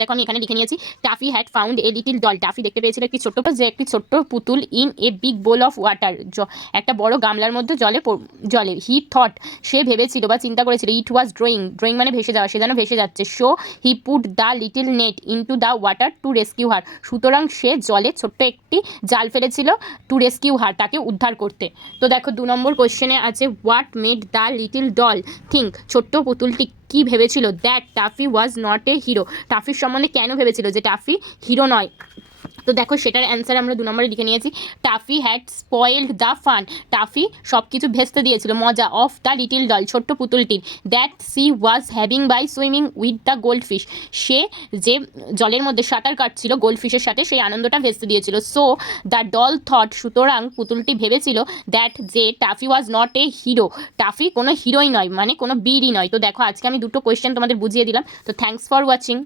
দেখো আমি এখানে লিখে নিয়েছি Taffy had found a little doll. Taffy দেখতে পেয়েছিল একটি ছোট্ট পুতুল in a big bowl of water, একটা বড় গামলার মধ্যে জলে হি থট, সে ভেবেছিল বা চিন্তা করেছিল, ইট ওয়াজ ড্রয়িং মানে ভেসে যাওয়া, সে যেন ভেসে যাচ্ছে। So he put the little net into the water to rescue her, সুতরাং সে জলে ছোট্ট একটি জাল ফেলেছিল টু রেস্কিউ হার, তাকে উদ্ধার করতে। তো দেখো 2 নম্বর কোশ্চেনে আছে what made the little doll think, ছোট্ট পুতুলটি কি ভেবেছিল that Tuffy was not a hero, টাফির সম্বন্ধে কেন ভেবেছিল যে টাফি হিরো নয়। তো দেখো সেটার অ্যান্সার আমরা 2 নম্বরে লিখে নিয়েছি Taffy had spoiled the fun, toffee সব কিছু ভেস্তে দিয়েছিল মজা অফ দ্য লিটিল ডল, ছোট্ট পুতুলটির, that she was having by swimming with the goldfish, সে যে জলের মধ্যে সাঁতার কাটছিল গোল্ড ফিশের সাথে, সেই আনন্দটা ভেস্তে দিয়েছিল। সো দ্য ডল থট, সুতরাং পুতুলটি ভেবেছিল দ্যাট যে toffee was not a hero, toffee কোনো হিরোই নয়, মানে কোনো বীরই নয়। তো দেখো আজকে আমি 2টো কোয়েশ্চেন তোমাদের বুঝিয়ে দিলাম। তো থ্যাঙ্কস ফর ওয়াচিং।